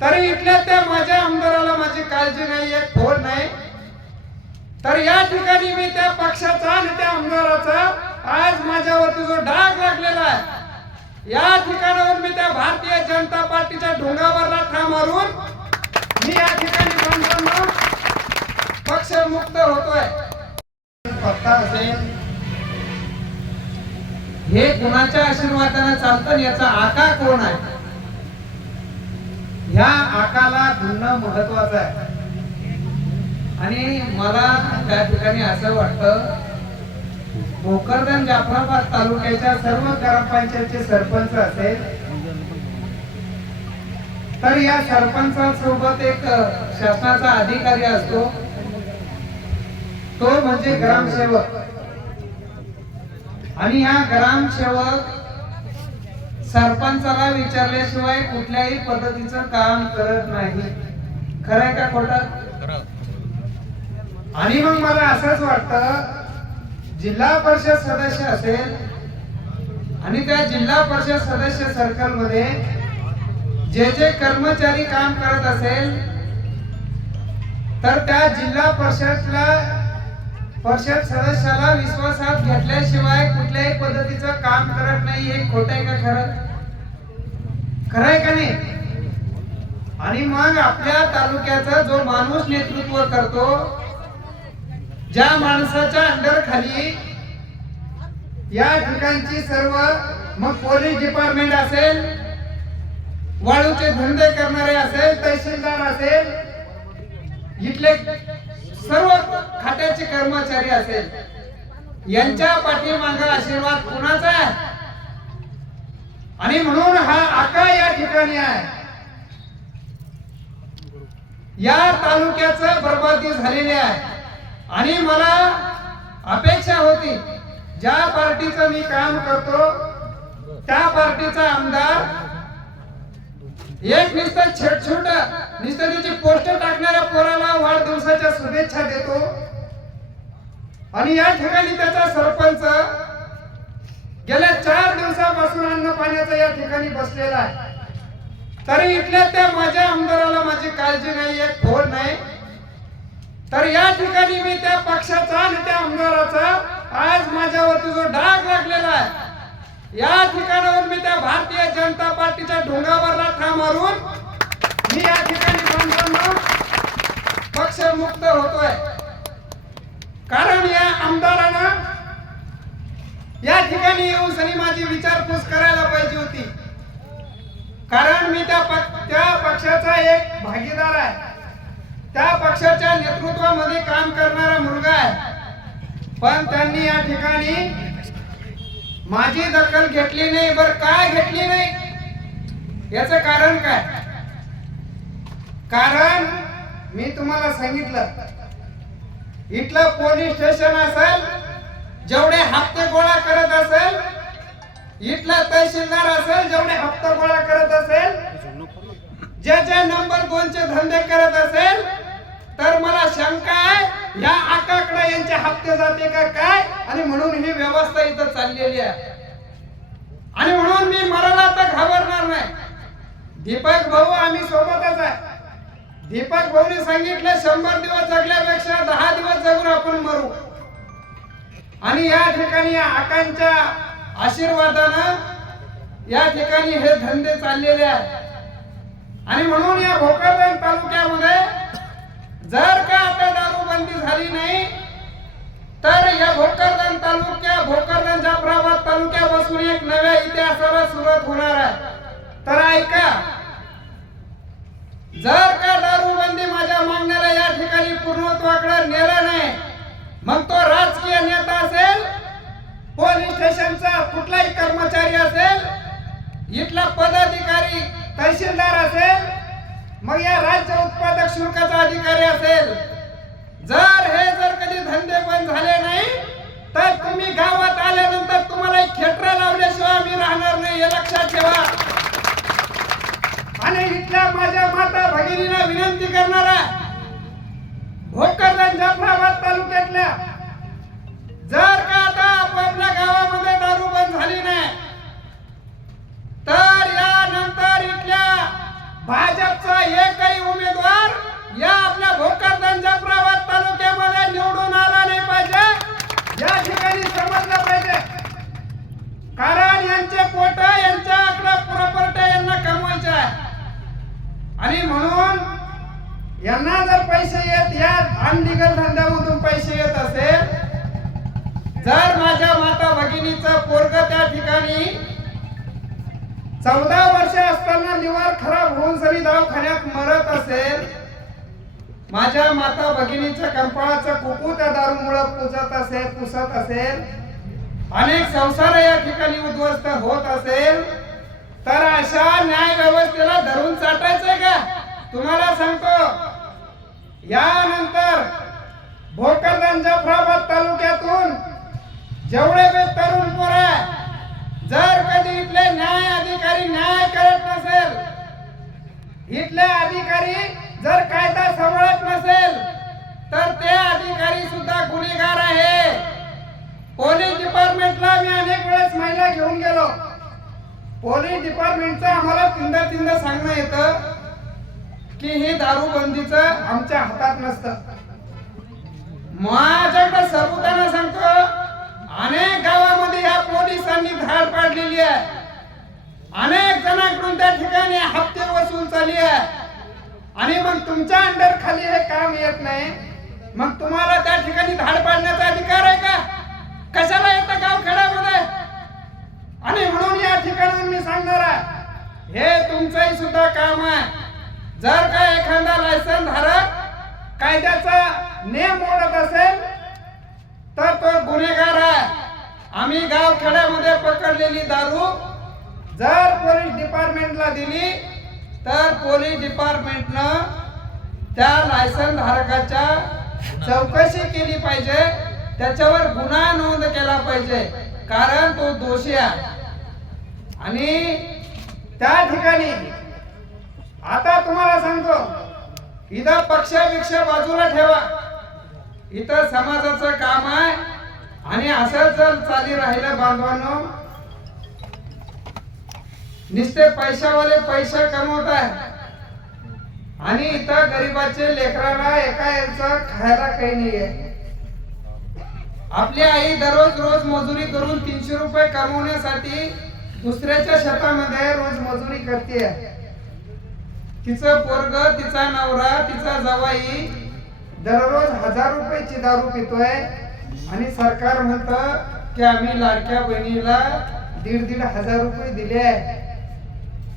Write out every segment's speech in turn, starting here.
तरी इथल्या त्या माझ्या आमदाराला माझी काळजी नाही एक फोन नाही. तर या ठिकाणी मी त्या पक्षाचा आणि त्या आमदाराचा आज माझ्यावरती जो डाग लागलेला आहे या ठिकाणावर मी त्या भारतीय जनता पार्टीच्या ढोंगावर लाथा मारून मी या ठिकाणी पक्ष मुक्त होतोय. पत्ता असेल. हे कुणाच्या आशीर्वादाने चालतं याचा आका कोण आहे? ह्या आकाला धुणं महत्वाचं आहे. आणि मला त्या ठिकाणी असं वाटतं भोकरदन जाफराबाद तालुक्याच्या सर्व ग्रामपंचायतचे सरपंच असेल तर या सरपंचासोबत एक शासनाचा अधिकारी असतो. तो म्हणजे ग्रामसेवक. आणि या ग्रामसेवक सरपंचाला विचारल्याशिवाय कुठल्याही पद्धतीचं काम करत नाही. खरंय का खोटं? आणि मग मला असंच वाटतं जिल्हा परिषद सदस्य असेल आणि त्या जिल्हा परिषद सदस्य सर्कलमध्ये जे जे कर्मचारी काम करत असेल तर त्या जिल्हा परिषदला परिषद सदस्याला विश्वासात घेतल्याशिवाय कुठल्याही पद्धतीचं काम करत नाही हे खोट आहे का खरं? खरं आहे का नाही? आणि मग आपल्या तालुक्याचा जो माणूस नेतृत्व करतो ज्या माणसाच्या अंडर खाली या ठिकाणची सर्व मग पोलीस डिपार्टमेंट असेल वाळूचे धंदे करणारे असेल तहसीलदार असेल इथले सर्व खात्याचे कर्मचारी असेल यांच्या पाठीमाग आशीर्वाद कुणाचा आहे? आणि म्हणून हा आका या ठिकाणी आहे. या तालुक्याचं बर्बादी झालेली आहे. आणि मला अपेक्षा होती ज्या पार्टीचं मी काम करतो त्या पार्टीचा आमदार एक नुसतं छेटछोट नुसतं त्याची पोस्ट टाकणाऱ्या पोराला वाढदिवसाच्या शुभेच्छा देतो. आणि या ठिकाणी त्याचा सरपंच गेल्या चार दिवसापासून अन्न पाण्याचा या ठिकाणी बसलेला आहे. तरी इथल्या त्या माझ्या आमदाराला माझी काळजी नाही एक फोन नाही. तर या ठिकाणी मी त्या पक्षाचा आणि त्या आमदाराचा आज माझ्यावरती जो डाग लागलेला आहे या ठिकाणावर मी त्या भारतीय जनता पार्टीच्या ढोंगावरला लाथा मारून मी या ठिकाणी बांधवांनो पक्ष मुक्त होतोय. कारण या आमदारानं या ठिकाणी येऊन सनी माझी विचारपूस करायला पाहिजे होती. कारण मी त्या त्या पक्षाचा एक भागीदार आहे. त्या पक्षाच्या नेतृत्वामध्ये काम करणारा मुलगा आहे. पण त्यांनी या ठिकाणी माझी दखल घेतली नाही बर काय घेतली नाही? याच कारण काय? कारण मी तुम्हाला सांगितलं. इथलं पोलीस स्टेशन असेल जेवढे हप्ते गोळा करत असेल इथला तहसीलदार असेल जेवढे हप्ता गोळा करत असेल ज्याच्या नंबर दोनचे धंदे करत असेल तर मला शंका आहे या आकाकडे यांचे हप्ते जाते का काय? आणि म्हणून ही व्यवस्था इथं चाललेली आहे. आणि म्हणून मी मराला तर घाबरणार नाही. दीपक भाऊ आम्ही सोबतच आहे. दीपक भाऊने सांगितलं शंभर दिवस जगल्यापेक्षा दहा दिवस जगून आपण मरू. आणि या ठिकाणी आकांच्या आशीर्वादानं या ठिकाणी हे धंदे चाललेले आहेत. आणि म्हणून या भोकरदन तालुक्यामध्ये जर का आता दारूबंदी झाली नाही तर या भोकरदन तालुक्या भोकरदन जाफराबाद तालुक्यापासून एक नव्या इतिहासाला सुरुवात होणार आहे. तर ऐका जर का दारूबंदी माझ्या मागण्याला या ठिकाणी पूर्णत्वाकडे नेलं नाही मग तो राजकीय नेता असेल पोलीस कुठलाही कर्मचारी असेल इथला पदाधिकारी तहसीलदार असेल मग या राज्य उत्पादक शुल्काचा अधिकारी असेल. जर हे जर कधी धंदे बंद झाले नाही तर तुम्ही गावात आल्यानंतर तुम्हाला एक खेटरा लावल्याशिवाय आम्ही राहणार नाही हे लक्षात ठेवा. आणि इथल्या माझ्या माता भगिनीला विनंती करणारा भोकर भोकरदन जाफराबाद तालुक्यातल्या जर आपल्या गावामध्ये दारू बंद झाली नाही. तर यानंतर इथल्या भाजपचा एकही उमेदवार या आपल्या भोकर जफराबाद तालुक्यामध्ये निवडून आला नाही पाहिजे. या ठिकाणी समजलं पाहिजे. कारण यांचे पोट यांच्या यांच्याकडे प्रॉपर्टी यांना कमवायचे आहे. आणि म्हणून यांना जर पैसे येत या अनलिगल धंद्यामधून पैसे येत असेल जर माझ्या पोरग त्या ठिकाणी चौदा वर्ष असताना निवार खराब होऊन जरी दवाखान्यात मरत असेल माझ्या माता भगिनीच्या कंपाळाचं कुकू त्या दारूमुळे पुजत असेल पुसत असेल अनेक संसार या ठिकाणी उद्ध्वस्त होत असेल तर अशा न्याय व्यवस्थेला धरून चाटायचंय का? तुम्हाला सांगतो यानंतर भोकरदन जाफराबाद तालुक्यातून जेवढे बी तरुण पोर जर कधी इथले न्याय अधिकारी न्याय करत नसेल इथले अधिकारी जर कायदा सांभाळत नसेल तर ते अधिकारी सुद्धा गुन्हेगार आहे. पोलीस डिपार्टमेंटला मी अनेक वेळेस महिला घेऊन गेलो. पोलीस डिपार्टमेंटचं आम्हाला तीनदा तिंद सांगणं येतं की हे दारूबंदीचं आमच्या हातात नसतं. माझ्याकडे सर्वताना सांगतो अनेक गावामध्ये या पोलिसांनी धाड पाडलेली आहे. अनेक जणांकडून त्या ठिकाणी हप्ते वसूल चालली आहे. आणि मग तुमच्या अंडर खाली हे काम येत नाही. मग तुम्हाला त्या ठिकाणी धाड पाडण्याचा अधिकार आहे का? कशाला येतं गावखेड्यामध्ये आणि म्हणून या ठिकाणी मी सांगणार आहे हे तुमचंही सुद्धा काम आहे. जर का एखादा लायसन धारक कायद्याचा नियम मोडत असेल तर तो गुन्हेगार आहे आम्ही गाव खेड्यामध्ये पकडलेली दारू जर पोलीस डिपार्टमेंटला दिली तर पोलीस डिपार्टमेंटनं त्या लायसन धारकाच्या चौकशी केली पाहिजे. त्याच्यावर गुन्हा नोंद केला पाहिजे कारण तो दोषी आहे. आणि त्या ठिकाणी आता तुम्हाला सांगतो इथं पक्षापेक्ष बाजूला ठेवा. इथं समाजाचं काम आहे. आणि असं जर चाली राहिलं बांधवांनो निस्ते पैशावाले पैसा कमवत आहे. आणि इथं गरीबाचे लेकराला एका याचा खायला काही नाहीये. आपली आई दररोज रोज मजुरी करून तीनशे रुपये कमवण्यासाठी दुसऱ्याच्या शेतामध्ये रोज मजुरी करते तिचं पोरग तिचा नवरा तिचा जवाई दररोज हजार रुपयाची दारू पितोय. आणि सरकार म्हणत की आम्ही लाडक्या बहिणीला दीड दीड हजार रुपये दिले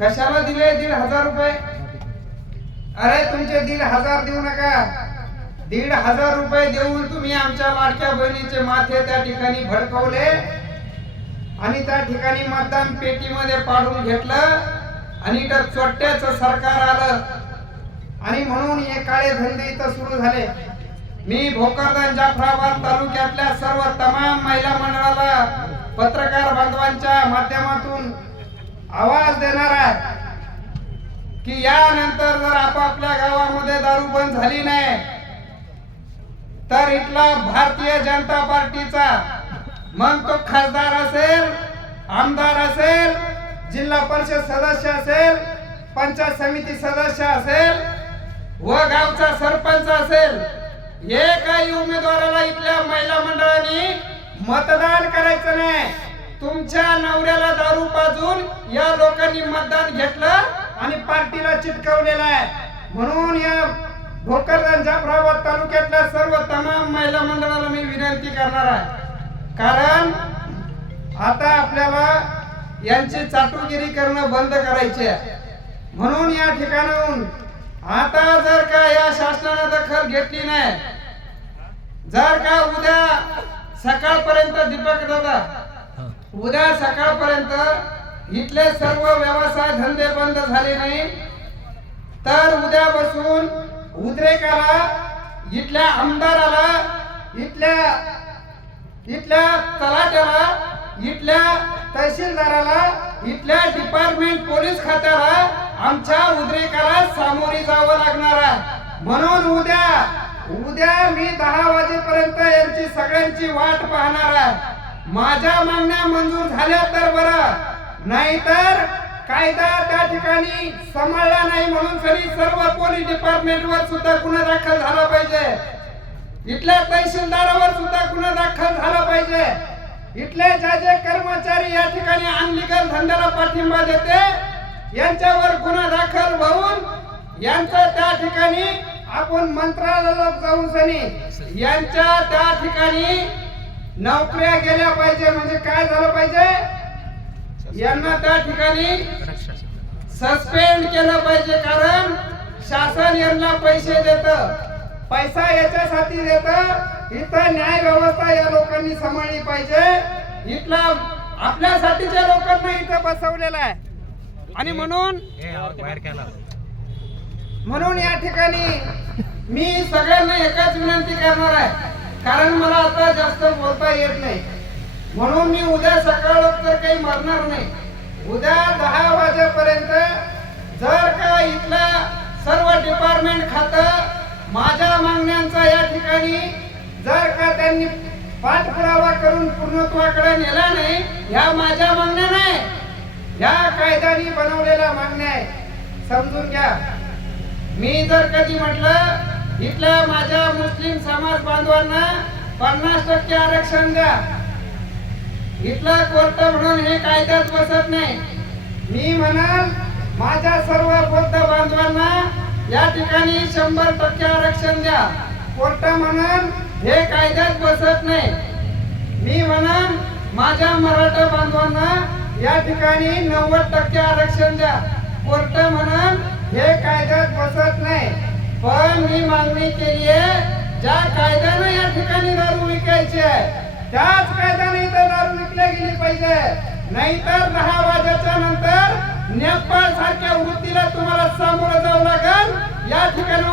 कशाला दिले दीड हजार रुपये? अरे तुमचे दीड हजार देऊ नका. दीड हजार रुपये देऊन तुम्ही आमच्या लाडक्या बहिणीचे माथे त्या ठिकाणी भडकवले आणि त्या ठिकाणी मतदान पेटीमध्ये पाडून घेतलं आणि इथं सरकार आलं. आणि म्हणून हे काळे धंदे इथं सुरू झाले. मी भोकरदन जाफराबाद तालुक्यातल्या सर्व तमाम महिला मंडळाला पत्रकार बांधवांच्या माध्यमातून आवाज देणार आहे की यानंतर जर आपापल्या गावामध्ये दारू बंद झाली नाही तर इथला भारतीय जनता पार्टीचा मग तो खासदार असेल आमदार असेल जिल्हा परिषद सदस्य असेल पंचायत समिती सदस्य असेल व गावचा सरपंच असेल हे काही उमेदवाराला इथल्या महिला मंडळाने मतदान करायचं नाही. तुमच्या नवऱ्याला दारू पाजून या लोकांनी मतदान घेतलं आणि पार्टीला चिटकवलेलं आहे. म्हणून या भोकरदन जाफराबाद तालुक्यातल्या सर्व तमाम महिला मंडळाला मी विनंती करणार आहे. कारण आता आपल्याला यांची चाटुगिरी करणं बंद करायची आहे. म्हणून या ठिकाणाहून आता जर का या शासनाने दखल घेतली नाही जर का उद्या सकाळपर्यंत दीपक दादा उद्या सकाळपर्यंत इथले सर्व व्यवसाय धंदे बंद झाले नाही तर उद्या बसून उद्रेकाला इथल्या आमदाराला इथल्या इथल्या तलाट्याला इथल्या तहसीलदाराला इथल्या डिपार्टमेंट पोलीस खात्याला आमच्या उद्रेकाला सामोरी जावं लागणार आहे. म्हणून उद्या उद्या मी दहा वाजेपर्यंत यांची सगळ्यांची वाट पाहणार आहे. माझ्या मागण्या मंजूर झाल्या तर बरं. नाहीतर कायदा त्या ठिकाणी सांभाळला नाही म्हणून तरी सर्व पोलीस डिपार्टमेंटवर सुद्धा गुन्हा दाखल झाला पाहिजे. इथल्या तहसीलदारावर सुद्धा गुन्हा दाखल झाला पाहिजे. इथले ज्या जे कर्मचारी या ठिकाणी अनलिगल धंद्याला पाठिंबा देते यांच्यावर गुन्हा दाखल होऊन यांचा त्या ठिकाणी आपण मंत्रालयात जाऊन सनी यांच्या त्या ठिकाणी नोकऱ्या गेल्या पाहिजे म्हणजे काय झालं पाहिजे? यांना त्या ठिकाणी सस्पेंड केलं पाहिजे कारण शासन यांना पैसे देत. पैसा याच्यासाठी देत. इथं न्याय व्यवस्था या लोकांनी सांभाळली पाहिजे. इथला आपल्यासाठीच्या लोकांना इथं बसवलेला आहे. आणि म्हणून म्हणून या ठिकाणी मी सगळ्यांना एकच विनंती करणार आहे. कारण मला आता जास्त बोलता येत नाही. म्हणून मी उद्या सकाळ तर काही मरणार नाही. उद्या दहा वाजेपर्यंत जर का इथला सर्व डिपार्टमेंट खातं माझ्या मागण्यांचा या ठिकाणी जर का त्यांनी पाठपुरावा करून पूर्णत्वाकडे नेला नाही ह्या माझ्या मागण्या नाही. ह्या कायद्याने बनवलेला मागण्या आहे. समजून घ्या. मी जर कधी म्हटलं इथल्या माझ्या मुस्लिम समाज बांधवांना पन्नास टक्के आरक्षण द्या. इथला कोर्ट म्हणून हे कायद्यात बसत नाही. मी म्हणाल माझ्या सर्व बौद्ध बांधवांना या ठिकाणी शंभर टक्के आरक्षण द्या. कोर्ट म्हणून हे कायद्यात बसत नाही. मी म्हणाल माझ्या मराठा बांधवांना या ठिकाणी नव्वद टक्के आरक्षण द्या. कोर्ट म्हणून हे कायद्यात बसत नाही. पण मी मागणी केली आहे ज्या कायद्यानं या ठिकाणी दारू विकायची आहे त्याच कायद्याने इथं दारू विकल्या गेली पाहिजे. नाहीतर दहा वाजेच्या नंतर नेपाळ सारख्या वृत्तीला तुम्हाला सामोरं जावं लागेल. या ठिकाणी